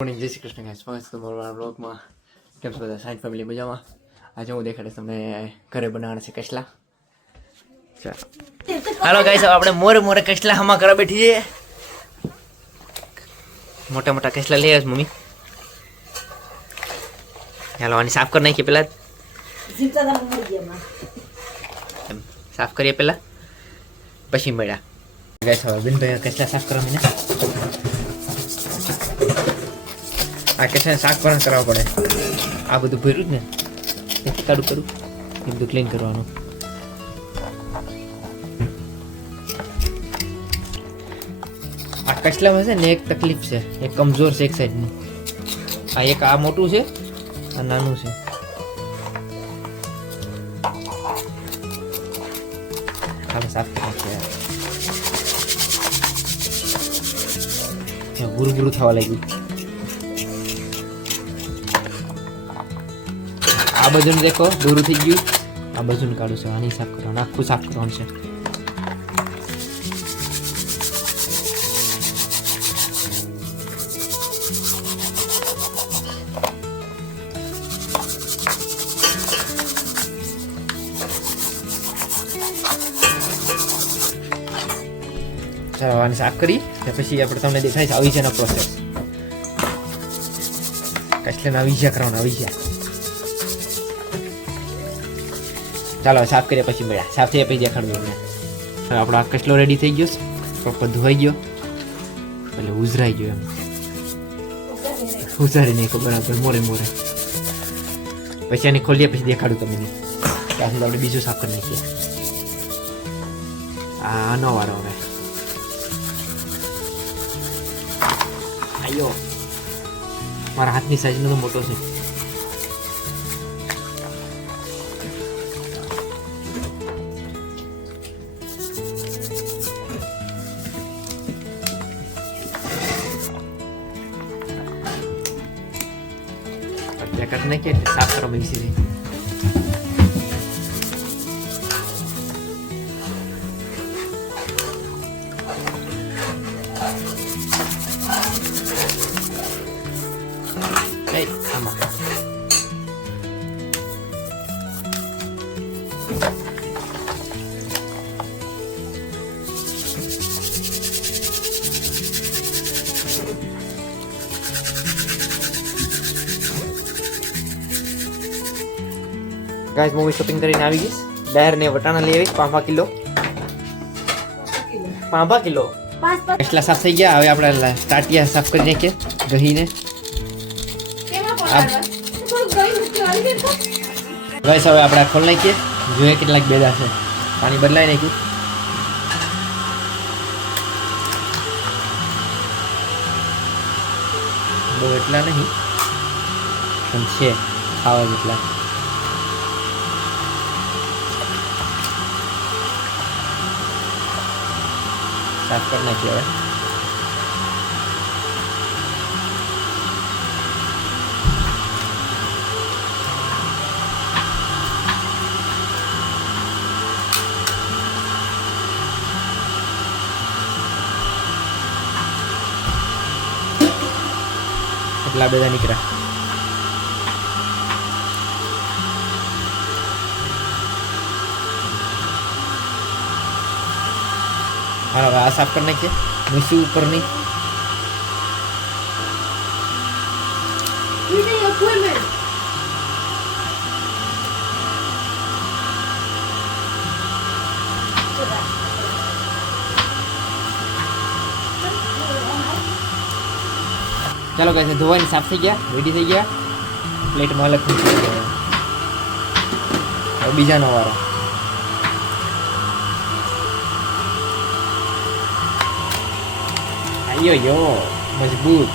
Morning જય Shri Krishna guys સ્વાગત છે તમારું મારા બ્લોગમાં. કેમ છો બધા? સાઈન ફેમિલી મજામાં? આજે હું દેખાડીશ તમને ઘરે બનાવવાના છે કસલા. ચાલો હાલો ગાઈસ, આપણે મોરે મોરે કસલા હમા કરવા બેઠી છે. મોટા મોટા કસલા લઈ આવ્યા મમ્મી. ચાલો આની સાફ કરી નાખીએ પેલા. સાફ કરીએ પેલા પછી મળ્યા ગાઈસ. હવે બિનભાઈ કસલા સાફ કરવા મને આ કસલા સાફ કરવા પડે. આ બધું ભર્યું જ ને એથી કાઢું કરું એ બધું ક્લીન કરવાનું. આ કસલામાં છે ને એક તકલીફ છે, એક કમજોર છે એક સાઈડની. આ એક આ મોટું છે, આ નાનું છે. આપણે સાફ કરી નાખીએ. ભૂરું ભૂરું થવા લાગ્યું. આ બધું દેખો દૂર થઈ ગયું. આ બધું કાઢું છે, આની સાફ કરવાનું, આખું સાફ કરવાનું છે. ચાલો આને સાફ કરી પછી આપણે તમને દેખાય છે અવિજાનો પ્રોસેસ. કસલાના અવિજા કરવાના, અવિજા. ચાલો સાફ કરીએ પછી મળ્યા. સાફ થયા પછી દેખાડું તમને. આપણો આ કસલો રેડી થઈ ગયો, પ્રોપર ધોવાઈ ગયો, એટલે ઉઝરાઈ ગયો. એમ ઉઝારી નાખો બરાબર મોરે મોરે. પછી આને ખોલીએ પછી દેખાડું તમને. ત્યાંથી આપણે બીજું સાફ કરી નાખીએ. આનો વારો હવે. આયો મારા હાથની સાઈઝનો તો મોટો છે. પેકેટ નાખીએ એટલે સાફ કરવા બેસી જાય. આમાં ગાઈસ મમ્મી શોપિંગ કરીને આવી ગઈ. ડાયર ને વટાણા લઈ આવી 5 કિલો. 5 કિલો કસલા સાફ થઈ ગયા. હવે આપણે ટાટિયા સાફ કરી નાખીએ દહીંને. ગાઈસ હવે આપણે ખોલ નાખીએ, જોઈએ કેટલાક બેદા છે. પાણી બદલાઈ નાખ્યું. બહુ એટલા નહીં પણ છે ખાવા જેટલા. સાફ કરી નાખીએ હવે. એટલા બધા નીકળ્યા. હાલો આ સાફ કરી નાખીએ. મૂસી ઉપરની ચાલો ગાઈસ ધોવાની સાફ થઈ ગયા, રેડી થઈ ગયા. પ્લેટમાં અલગ થઈ ગયા. હવે બીજાનો વારો. આયો મજબૂત.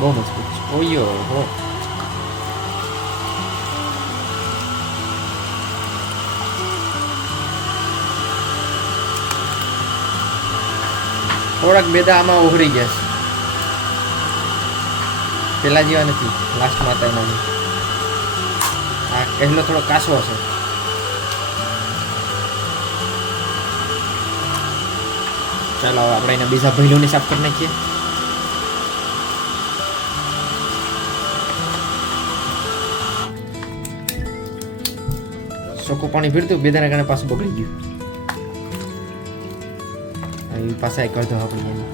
બહુ મજબૂત. ઓયો હો. થોડાક બેદા આમાં ઓગળી ગયા છે, પેલા જેવા નથી. લાસ્ટમાં હતા એના આ કહેલો થોડો કાસો છે. ચાલો હવે આપણે એના બીજા ભઈલોને સાફ કરી નાખીએ. ચોખ્ખું પાણી ભીડતું બેદાના કારણે પાછું બગડી ગયું. પાછા એક અડધો આપણે એની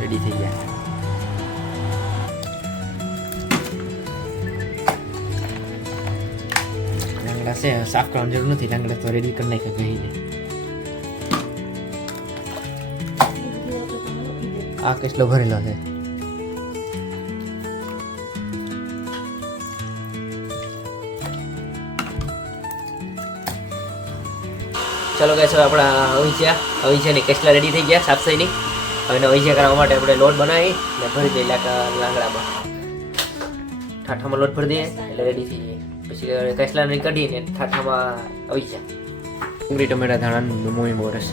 રેડી થઈ ગયા. લાંગડા છે સાફ કરવાની જરૂર નથી, લાંગડા તો રેડી કરી નાખ્યા ગઈને. આ કેટલો ભરેલો છે. ચાલો ગાઈસ હવે આપણા અવિચા કેસલા રેડી થઈ ગયા સાફ સહીની. હવે અવિચા કરવા માટે આપણે લોટ બનાવી ને ભરી દઈએ લાંગડામાં. ઠાઠામાં લોટ ભરી દઈએ એટલે રેડી થઈ જાય. પછી કેસલાને કાઢીને ઠાઠામાં અવિચા ડુંગળી ટમેટા ધાણાનું મોઈ મોરસ.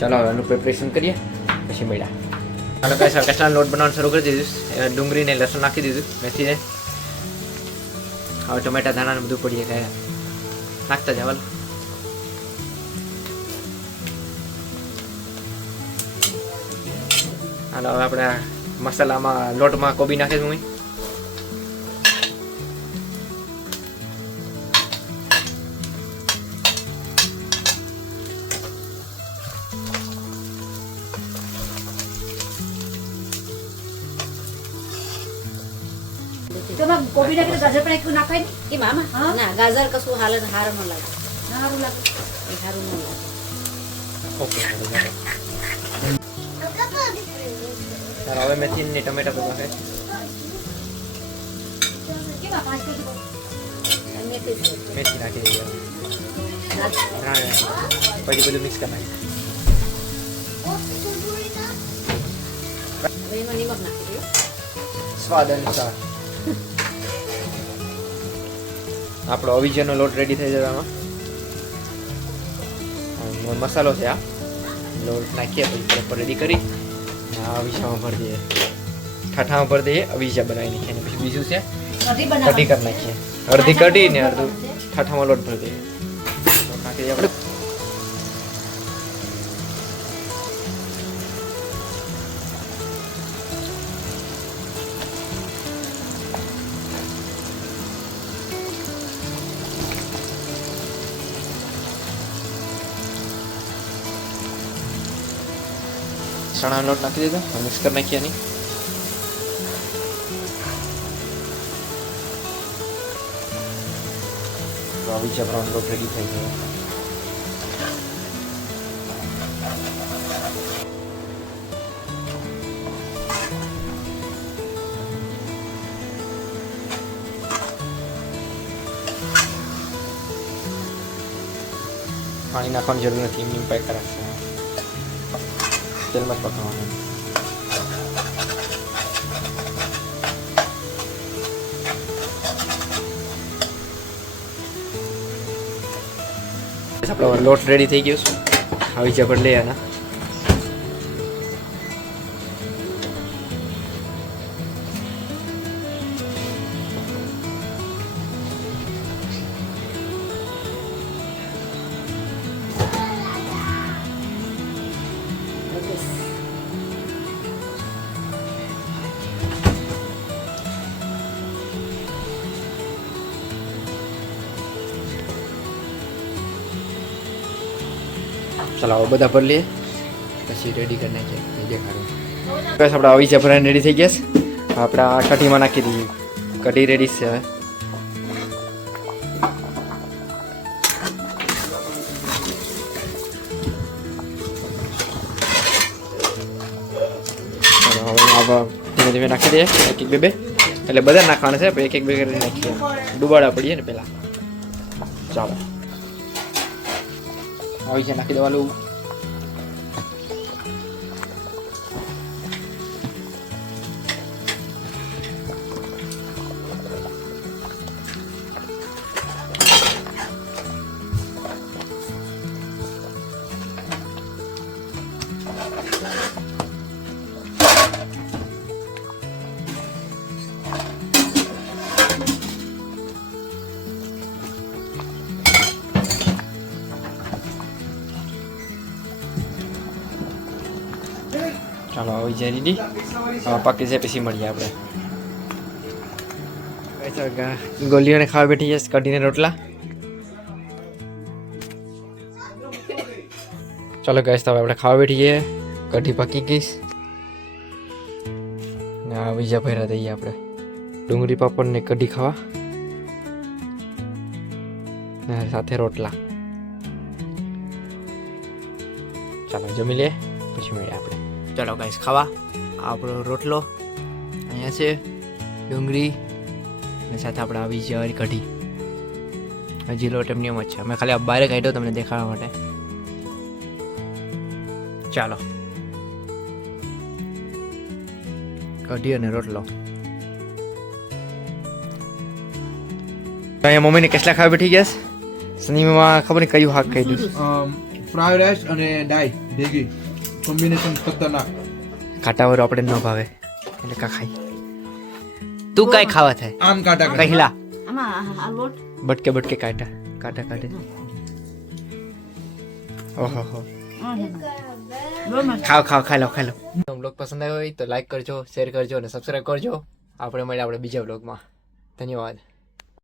ચાલો હવે આનું પ્રિપરેશન કરીએ પછી મળ્યા. ચાલો ગાઈસ કેસલાનો લોટ બનાવવાનું શરૂ કરી દીધું. ડુંગળીને લસણ નાખી દીધું, મેથીને. હવે ટમેટા ધાણાને બધું પડીએ કાંઈ નાખતા જવાનું. હાલો હવે આપણે મસાલામાં લોટમાં કોબી નાખીશું. હું કોબી નાખી ગાજર પણ એક નાખાય ને એ મામા ના ગાજર કશું હાલ હારું ન લાગે, સારું લાગે. એ હારું ન લાગે. ઓકે ચાલો હવે મેથી ને ટમેટા તો નાખે. કેવા 5 કેજી મેથી નાખી દઈએ. પછી બધું મિક્સ કરી નાખીએ. હવે એમાં નિમક નાખી દઈએ. સ્વાદ અનુસાર. આપણો અવિજાનો લોટ રેડી થઈ જાય. આમાં મસાલો છે. આ લોટ નાખીએ પછી બરાબર રેડી કરી અવિજામાં ભરી દઈએ. ઠાઠામાં ભરી દઈએ. અવિજા બનાવી નાખીએ. પછી બીજું છે કઢી કરી નાખીએ. અડધી કઢી ને અડધું ઠાઠામાં લોટ ભરી દઈએ. નાખી દઈએ આપણે. ચણાનો લોટ નાખી દીધો, મિક્સ કરી નાખીએ. નહીં અવિજા બ્રાઉન લોટ રેડી થઈ ગયો. પાણી નાખવાની જરૂર નથી, એમની પેક કરાશે. તેલમાં જ પકાવવાનું. આપણો લોટ રેડી થઈ ગયો છે. આવી જબર લઈ આના. ચલો હવે બધા ભરી લઈએ પછી રેડી કરી નાખીએ. દેખાડું બસ આપણા અવિચા ભરાઈને રેડી થઈ ગયા છે. આપણે આ કઢીમાં નાખી દઈએ. કઢી રેડી છે. હવે ચાલો હવે આવા ધીમે ધીમે નાખી દઈએ એક એક બે બે એટલે બધા નાખવાના છે પછી એક એક બે કરીને નાખીએ ડુબાડા પડીએ ને પહેલાં ચાલો આવી છે નાખી દેવાનું ચાલો આવી જાય રેડી પાકી છે પછી મળીએ આપણે ગોલીઓને ખાવા બેઠી જશે કઢીને રોટલા ચાલો ગેસ તો હવે આપણે ખાવા બેઠી જઈએ કઢી પાકી ગઈશ ને આ બીજા ભર્યા દઈએ આપણે ડુંગળી પાપડ ને કઢી ખાવા ને સાથે રોટલા ચાલો જમી લે પછી મળીએ આપણે ચાલો ગાઈસ ખાવા આપણો રોટલો અહીંયા છે ડુંગળી અને સાથે આપણે આવી જવાની કઢી હજી લોટ એમની એમ જ છે અમે ખાલી બહાર કાઢ્યો તમને દેખાડવા માટે ચાલો કઢી અને રોટલો અહીંયા મમ્મીને કેટલા ખાવા બેઠી ગયા સનીમાં ખબર નહીં કયું શાક ખાઈ દીધું ફ્રાઈડ રાઈસ અને ડાઈ ભેગી કોમ્બિનેશન ખતરનાક કાંટાવાળો આપણે ન ભાવે એટલે કા ખાઈ તું કાંઈ ખાવા થાય આમ કાટા પહેલા આમાં આ લોટ બટકે બટકે કાંટા કાંટા કાઢે ઓહો હો ખાઓ ખાઓ ખાઈ લો ખાઈ લો બ્લોગ પસંદ આવ્યો હોય તો લાઈક કરજો શેર કરજો અને સબસ્ક્રાઈબ કરજો આપણે મળીએ આપણે બીજા બ્લોગમાં ધન્યવાદ